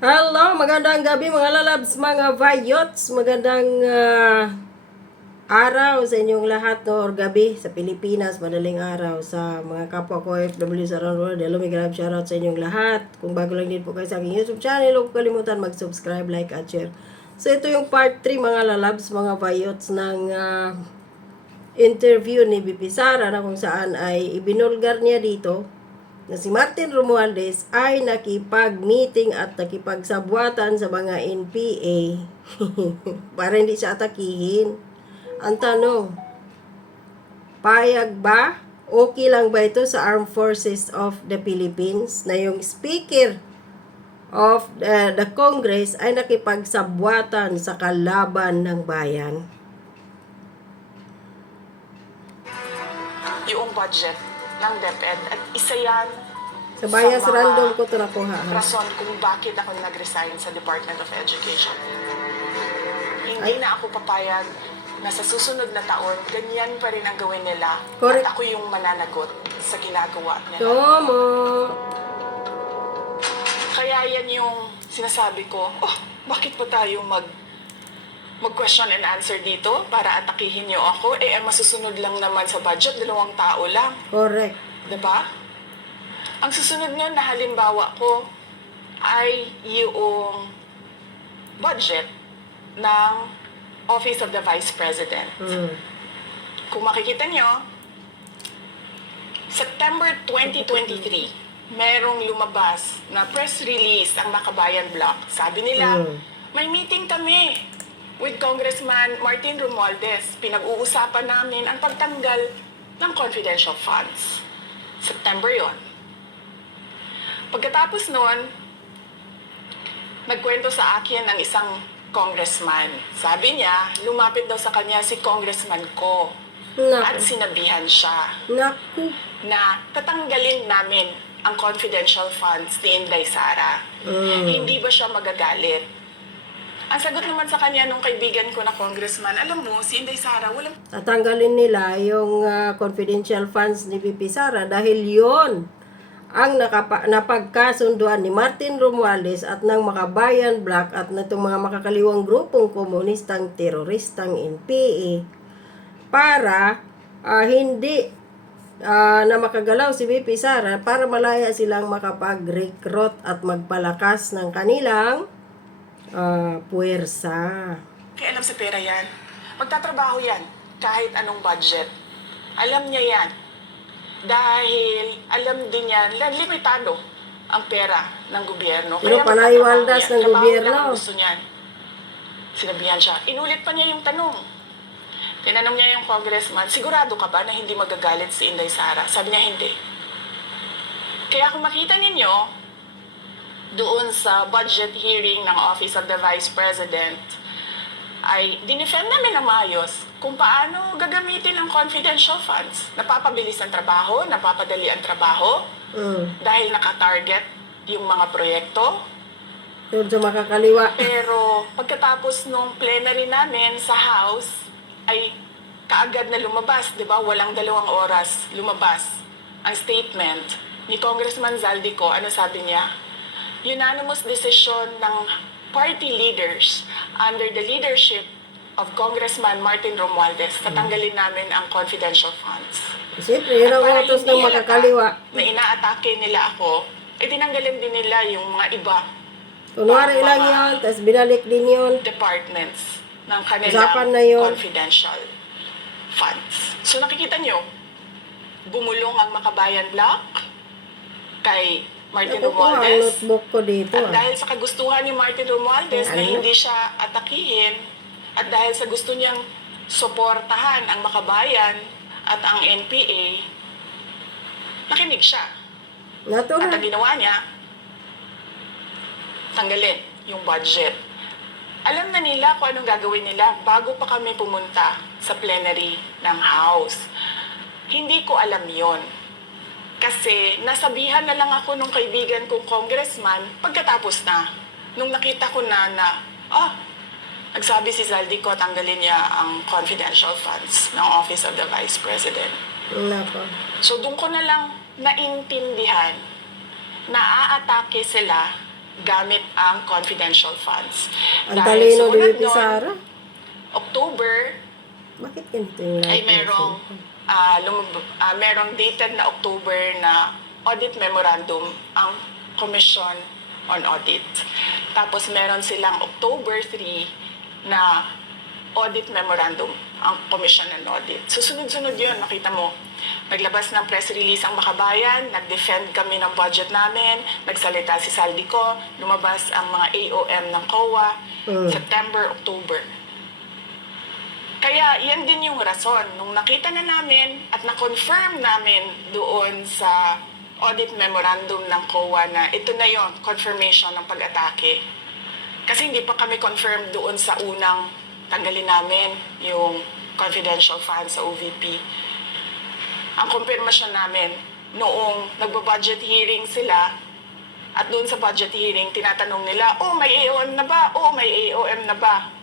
Hello, magandang gabi mga lalabs, mga vayots. Magandang ah, araw sa inyong lahat no, or gabi sa Pilipinas, madaling araw sa mga kapwa ko FW sa around world. Hello, may grab shoutout sa inyong lahat. Kung bago lang din po kayo sa aking YouTube channel, huwag kalimutan mag-subscribe, like, at share. So ito yung part 3 mga lalabs, mga vayots ng ah, interview ni BP Sara na kung saan ay ibinulgar niya dito na si Martin Romualdez ay nakipag-meeting at nakipagsabwatan sa mga NPA para hindi siya atakihin. Ang tanong, payag ba? Okay lang ba ito sa Armed Forces of the Philippines na yung speaker of the, the Congress ay nakipagsabwatan sa kalaban ng bayan? yung budget ng DepEd at isa yan Sa bias sa mga random ko ito nakuha. ha? rason kung bakit ako nag-resign sa Department of Education. Hindi na ako papayag na sa susunod na taon, ganyan pa rin ang gawin nila Correct. at ako yung mananagot sa ginagawa nila. Tomo! Kaya yan yung sinasabi ko, oh, bakit pa tayo mag mag-question and answer dito para atakihin niyo ako? Eh, ang masusunod lang naman sa budget, dalawang tao lang. Correct. ba? Ang susunod nun na halimbawa ko ay yung budget ng Office of the Vice President. Mm. Kung makikita nyo, September 2023, merong lumabas na press release ang Makabayan Block. Sabi nila, Mm. may meeting kami with Congressman Martin Romualdez. Pinag-uusapan namin ang pagtanggal ng confidential funds. September yon. Pagkatapos noon, nagkwento sa akin ng isang congressman. Sabi niya, lumapit daw sa kanya si congressman ko. At Naku. sinabihan siya Naku. na tatanggalin namin ang confidential funds ni Inday Sara. Mm. Hindi ba siya magagalit? Ang sagot naman sa kanya nung kaibigan ko na congressman, alam mo, si Inday Sara, walang Tatanggalin nila yung ah, confidential funds ni VP Sara dahil yon ang nakapa- napagkasunduan ni Martin Romualdez at ng Makabayan Black at natong mga makakaliwang grupong komunistang teroristang NPA para ah, hindi ah, na makagalaw si VP Sara para malaya silang makapag-recruit at magpalakas ng kanilang ah, puwersa. Kaya alam sa pera yan. Magtatrabaho yan kahit anong budget. Alam niya yan. Dahil alam din yan, limitado ang pera ng gobyerno. Pero magtatrabaho ng. Trabaho gobyerno. ang gusto niyan. Sinabihan siya. Inulit pa niya yung tanong. Tinanong niya yung congressman, sigurado ka ba na hindi magagalit si Inday Sara? Sabi niya, hindi. Kaya kung makita ninyo, doon sa budget hearing ng Office of the Vice President, ay dinefend namin ng maayos kung paano gagamitin ang confidential funds. Napapabilis ang trabaho, napapadali ang trabaho, Mm. dahil nakatarget yung mga proyekto. Sa makakaliwa. Pero pagkatapos nung plenary namin sa House, ay kaagad na lumabas, di ba? Walang dalawang oras lumabas ang statement ni Congressman Zaldico. Ano sabi niya? Unanimous decision ng party leaders under the leadership of Congressman Martin Romualdez, tatanggalin namin ang confidential funds. Siyempre, yun ang utos ng makakaliwa. Na inaatake nila ako, eh tinanggalin din nila yung mga iba Kunwari lang yun, tapos binalik din yun. departments ng kanilang na yun. confidential funds. So nakikita nyo, bumulong ang Makabayan Block kay Martin ang Romualdez. notebook ko dito. At ah. dahil sa kagustuhan ni Martin Romualdez na ano? hindi siya atakihin at dahil sa gusto niyang suportahan ang Makabayan at ang NPA, nakinig siya. At Natural. ang ginawa niya, tanggalin yung budget. Alam na nila kung anong gagawin nila bago pa kami pumunta sa plenary ng House. Hindi ko alam yon. Kasi nasabihan na lang ako nung kaibigan kong congressman pagkatapos na. Nung nakita ko na na, ah, nagsabi si Zaldi ko tanggalin niya ang confidential funds ng Office of the Vice President. Nako. So doon ko na lang naintindihan na aatake sila gamit ang confidential funds. Ang Dahil talino ni Sara. October, Bakit ganito yung ay merong, lesson? ah, lumab- ah, merong dated na October na audit memorandum ang Commission on Audit. Tapos meron silang October 3 na audit memorandum ang Commission on Audit. Susunod-sunod yun, nakita mo. Naglabas ng press release ang Makabayan, nag-defend kami ng budget namin, nagsalita si Saldico, lumabas ang mga AOM ng COA, Mm. September, October. Kaya yan din yung rason. Nung nakita na namin at na-confirm namin doon sa audit memorandum ng COA na ito na yon confirmation ng pag-atake. Kasi hindi pa kami confirmed doon sa unang tanggalin namin yung confidential funds sa OVP. Ang confirmation namin, noong nagbo-budget hearing sila, at doon sa budget hearing, tinatanong nila, oh, may AOM na ba? Oh, may AOM na ba?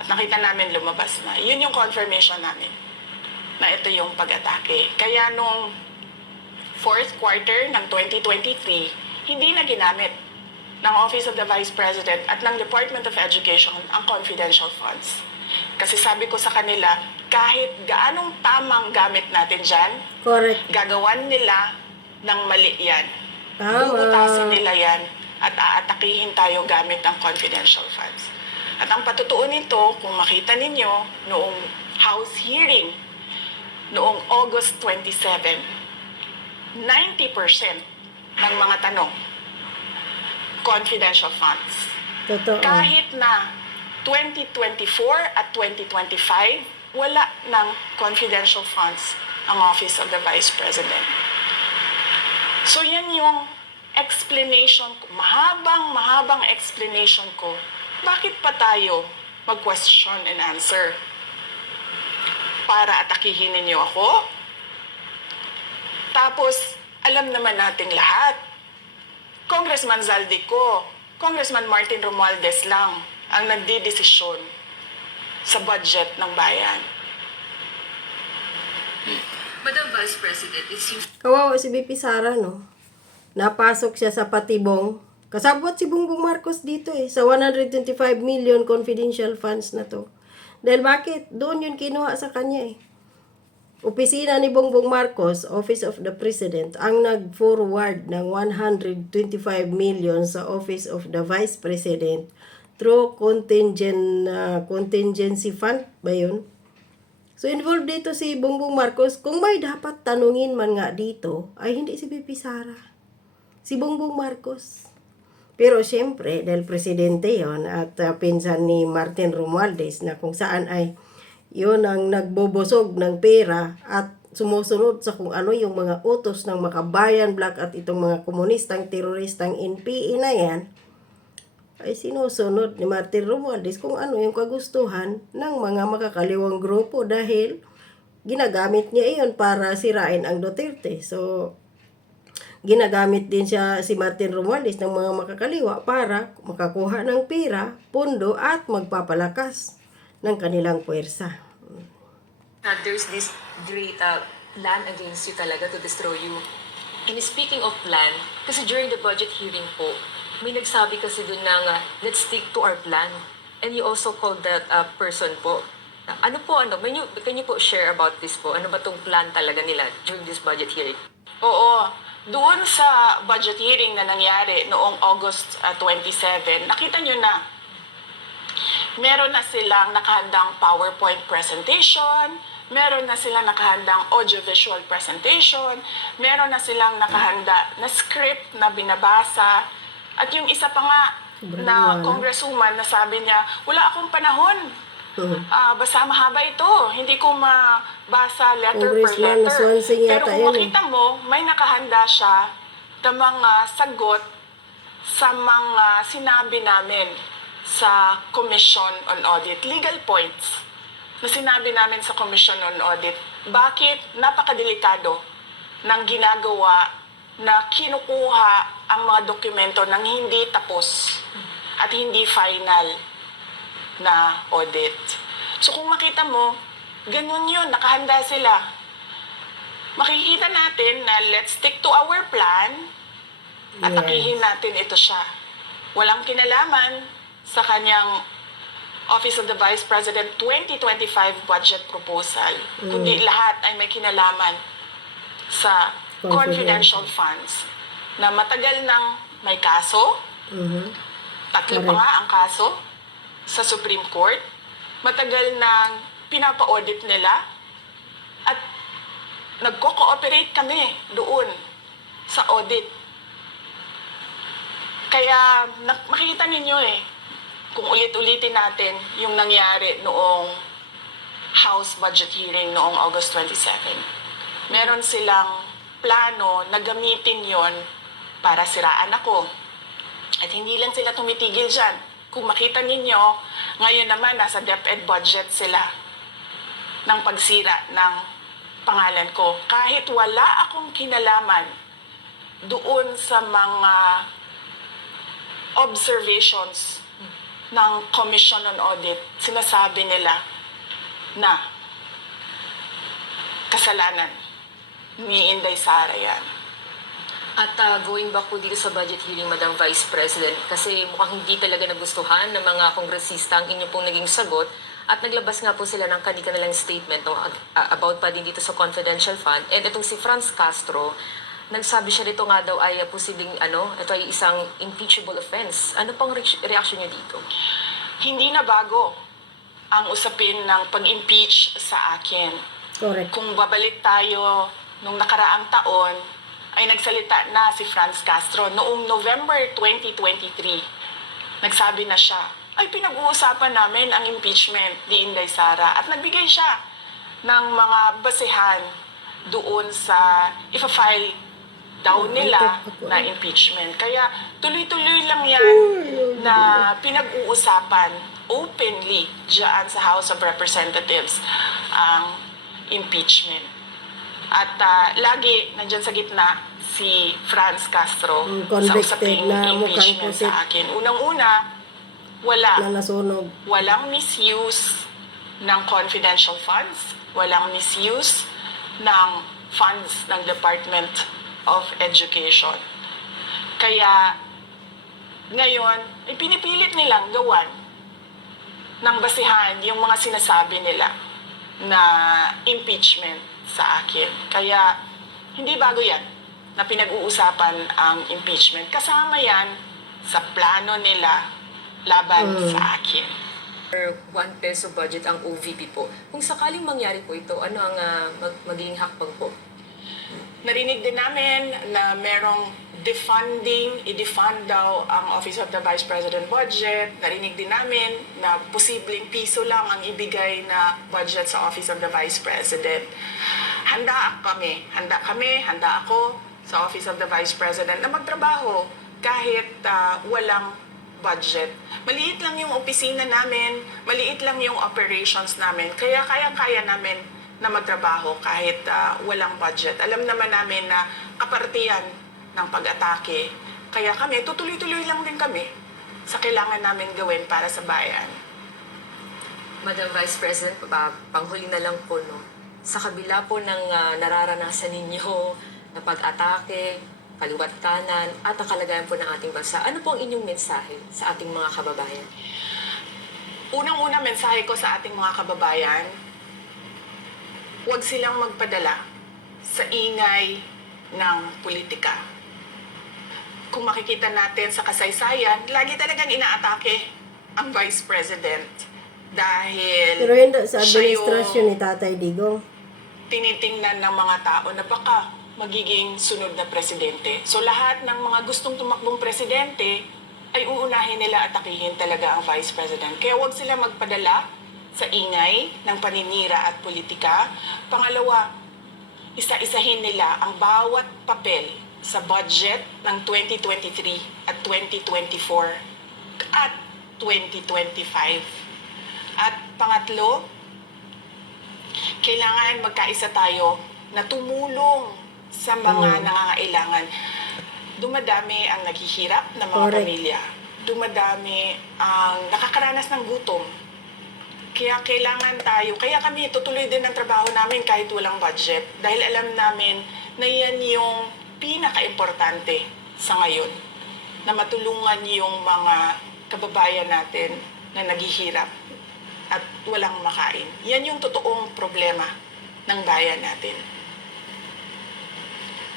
At nakita namin lumabas na. Yun yung confirmation namin na ito yung pag-atake. Kaya nung fourth quarter ng 2023, hindi na ginamit ng Office of the Vice President at ng Department of Education ang confidential funds. Kasi sabi ko sa kanila, kahit gaanong tamang gamit natin dyan, Correct. gagawan nila ng mali yan. Tama. Bubutasin nila yan at aatakihin tayo gamit ang confidential funds. At ang patutuo nito, kung makita ninyo, noong House hearing, noong August 27, 90% ng mga tanong, confidential funds. Totoo. Kahit na 2024 at 2025, wala ng confidential funds ang Office of the Vice President. So yan yung explanation ko, mahabang mahabang explanation ko, bakit pa tayo mag-question and answer? Para atakihin ninyo ako? Tapos, alam naman nating lahat, Congressman Zaldico, Congressman Martin Romualdez lang ang nagdidesisyon sa budget ng bayan. Madam Vice President, it seems Kawawa si BP Sara, no? Napasok siya sa patibong. Kasabot si Bongbong Marcos dito eh, sa 125 million confidential funds na to. Dahil bakit? Doon yun kinuha sa kanya eh. Opisina ni Bongbong Marcos, Office of the President, ang nag-forward ng 125 million sa Office of the Vice President through contingent, uh, contingency fund ba yun? So involved dito si Bongbong Marcos. Kung may dapat tanungin man nga dito, ay hindi si Bibi Sara. Si Bongbong Marcos. Pero siyempre, dahil presidente yon at uh, pinsan ni Martin Romualdez na kung saan ay yon ang nagbobosog ng pera at sumusunod sa kung ano yung mga utos ng makabayan black at itong mga komunistang teroristang NPA na yan, ay sinusunod ni Martin Romualdez kung ano yung kagustuhan ng mga makakaliwang grupo dahil ginagamit niya iyon para sirain ang Duterte. So, ginagamit din siya si Martin Romualdez ng mga makakaliwa para makakuha ng pera, pundo at magpapalakas ng kanilang puwersa. that there's this great uh, plan against you talaga to destroy you. And speaking of plan, kasi during the budget hearing po, may nagsabi kasi dun na nga, let's stick to our plan. And you also called that uh, person po. Ano po, ano, can you, can you po share about this po? Ano ba tong plan talaga nila during this budget hearing? Oo. Doon sa budget hearing na nangyari noong August uh, 27, nakita nyo na meron na silang nakahandang PowerPoint presentation, meron na silang nakahandang audiovisual presentation, meron na silang nakahanda na script na binabasa, at yung isa pa nga na congresswoman na sabi niya, wala akong panahon. Hmm. Ah, basta mahaba ito. Hindi ko mabasa letter per Congressman letter. Swansea Pero yata kung yun eh. makita mo, may nakahanda siya ng mga sagot sa mga sinabi namin sa Commission on Audit. Legal points na sinabi namin sa Commission on Audit. Bakit napakadelikado ng ginagawa na kinukuha ang mga dokumento ng hindi tapos at hindi final na audit. So kung makita mo, ganun yun, nakahanda sila. Makikita natin na let's stick to our plan at Yes. akihin natin ito siya. walang kinalaman sa kanyang Office of the Vice President 2025 budget proposal, kundi lahat ay may kinalaman sa confidential funds na matagal nang may kaso, Mhm. tatlo pa nga ang kaso sa Supreme Court, matagal nang pinapa-audit nila at nagko-cooperate kami doon sa audit. Kaya makikita ninyo eh, kung ulit-ulitin natin yung nangyari noong House budget hearing noong August 27. Meron silang plano na gamitin yon para siraan ako. At hindi lang sila tumitigil dyan. Kung makita ninyo, ngayon naman nasa DepEd budget sila ng pagsira ng pangalan ko. Kahit wala akong kinalaman doon sa mga observations ng Commission on Audit, sinasabi nila na kasalanan ni Inday Sara yan. At ah, going back po dito sa budget hearing, Madam Vice President, kasi mukhang hindi talaga nagustuhan ng mga kongresista ang inyo pong naging sagot at naglabas nga po sila ng kanilang statement no, ah, about pa din dito sa confidential fund. And itong si Franz Castro, nagsabi siya dito nga daw ay ah, posibleng ano, ito ay isang impeachable offense. Ano pang re- reaction niyo dito? Hindi na bago ang usapin ng pag-impeach sa akin. Correct. Kung babalik tayo nung nakaraang taon, ay nagsalita na si Franz Castro noong November 2023. Nagsabi na siya, ay pinag-uusapan namin ang impeachment ni Inday Sara at nagbigay siya ng mga basehan doon sa ifa-file daw nila na impeachment. Kaya tuloy-tuloy lang yan na pinag-uusapan openly dyan sa House of Representatives ang impeachment. At ah, lagi nandyan sa gitna si Franz Castro Mm, sa usaping na impeachment sa akin. Unang-una, wala Na nasunog. walang misuse ng confidential funds, walang misuse ng funds ng Department of Education. Kaya ngayon, ay pinipilit nilang gawan ng basihan yung mga sinasabi nila na impeachment sa akin. Kaya hindi bago yan na pinag-uusapan ang impeachment. Kasama yan sa plano nila laban sa akin. Per 1 peso budget ang OVP po. Kung sakaling mangyari po ito, ano ang ah, mag- magiging hakbang po? Narinig din namin na merong defunding, i-defund daw ang Office of the Vice President budget. Narinig din namin na posibleng piso lang ang ibigay na budget sa Office of the Vice President. Handa kami, handa kami, handa ako sa Office of the Vice President na magtrabaho kahit ah, walang budget. Maliit lang yung opisina namin, maliit lang yung operations namin, kaya kaya-kaya namin na magtrabaho kahit ah, walang budget. Alam naman namin na kapartiyan ng pag-atake. Kaya kami, tutuloy-tuloy lang din kami sa kailangan namin gawin para sa bayan. Madam Vice President, pa- panghuli na lang po, no? Sa kabila po ng ah, nararanasan ninyo na pag-atake, kaliwat kanan, at ang kalagayan po ng ating bansa, ano po ang inyong mensahe sa ating mga kababayan? Unang-una mensahe ko sa ating mga kababayan, huwag silang magpadala sa ingay ng politika. Kung makikita natin sa kasaysayan, lagi talagang inaatake ang Vice President dahil Pero hindi sa administrasyon ni Tatay Digong. tinitingnan ng mga tao na baka magiging sunod na presidente. So lahat ng mga gustong tumakbong presidente ay uunahin nila at atakihin talaga ang vice president. Kaya huwag sila magpadala sa ingay ng paninira at politika. Pangalawa, isa-isahin nila ang bawat papel sa budget ng 2023 at 2024 at 2025. At pangatlo, kailangan magkaisa tayo na tumulong sa mga nangangailangan. Dumadami ang naghihirap ng mga Correct. pamilya. Dumadami ang nakakaranas ng gutom. Kaya kailangan tayo, kaya kami tutuloy din ang trabaho namin kahit walang budget. Dahil alam namin na yan yung pinaka-importante sa ngayon. na matulungan yung mga kababayan natin na naghihirap at walang makain. Yan yung totoong problema ng bayan natin.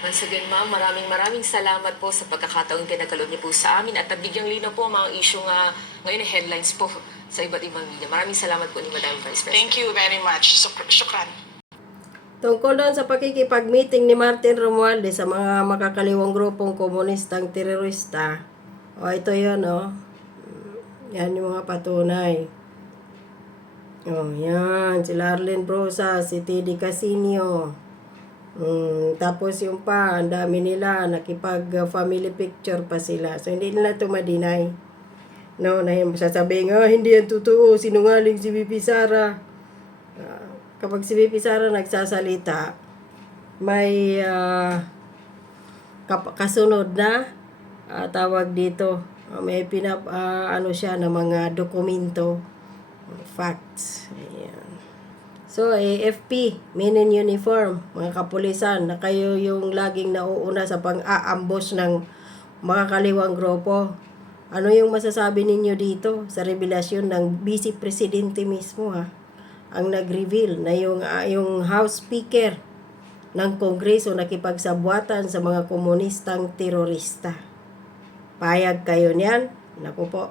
Once again, ma'am, maraming maraming salamat po sa pagkakataong pinagkaloob niyo po sa amin at nabigyang linaw po ang mga issue nga ngayon ay headlines po sa iba't ibang media. Maraming salamat po ni Madam Vice President. Thank you very much. Suk- Shukran. Tungkol doon sa pakikipag-meeting ni Martin Romualdez sa mga makakaliwang grupong komunistang terorista. O, ito yun, o. Yan yung mga patunay. O, yan. Si Arlen Brosa, si Teddy Casinio. Mm, tapos yung pa, ang dami nila, nakipag-family picture pa sila. So, hindi nila ito ma-deny. No, na yung sasabihin, ah, hindi yan totoo, sinungaling si Bibi Sara kapag si VP Sara nagsasalita, may kap- kasunod na ah, tawag dito. Ah, may pinap ah, ano siya ng mga dokumento, facts. Ayan. So, AFP, men in uniform, mga kapulisan, na kayo yung laging nauuna sa pang-aambos ng mga kaliwang grupo. Ano yung masasabi ninyo dito sa revelasyon ng Vice Presidente mismo ha? Ang nag-reveal na yung, ah, yung House Speaker ng Kongreso nakipagsabwatan sa mga komunistang terorista. Payag kayo niyan? Naku po.